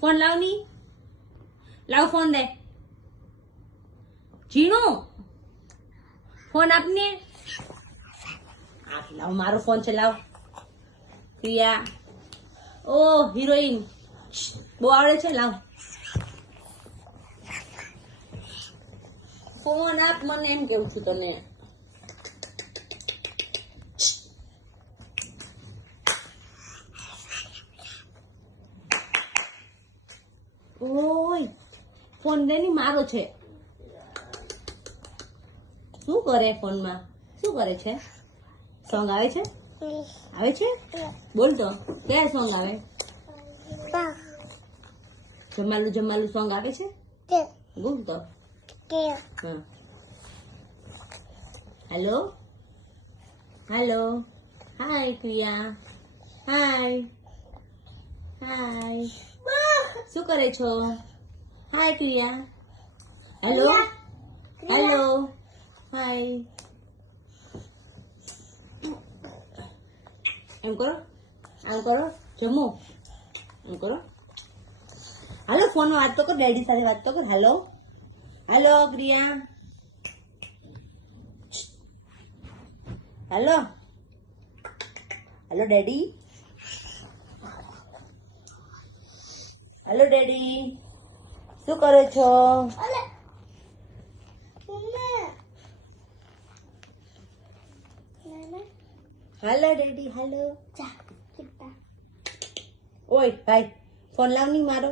Phone લાવ ની, લાવ ફોન દે. જીણો ફોન આપને. લાવ, મારો ફોન છે, લાવ. પ્રિયા, ઓ હિરોઈન બહુ આવડે છે, લાવ ફોન આપ મને, એમ કેવું છું તને. ઓય ફોન દે ની, મારો છે. શું કરે ફોનમાં? શું કરે છે? સોંગ આવે છે? આવે છે? બોલ તો, કયા સોંગ આવે? જમાલું જમાલું સોંગ આવે છે? બોલ તો. હા. હેલો હેલો, હાય પ્રિયા, હાય હાય, શું કરે છો? હાય પ્રિયા, હેલો હેલો, હાય. એમ કરો, આમ કરો, જમો, એમ કરો. હાલો ફોનમાં વાત તો કર, ડેડી સાથે વાત તો કર. Hello hello Priya, hello hello daddy, hello daddy, શું કરો છો? Hello daddy, hello. ઓય ભાઈ, ફોન લાવ ની મારો.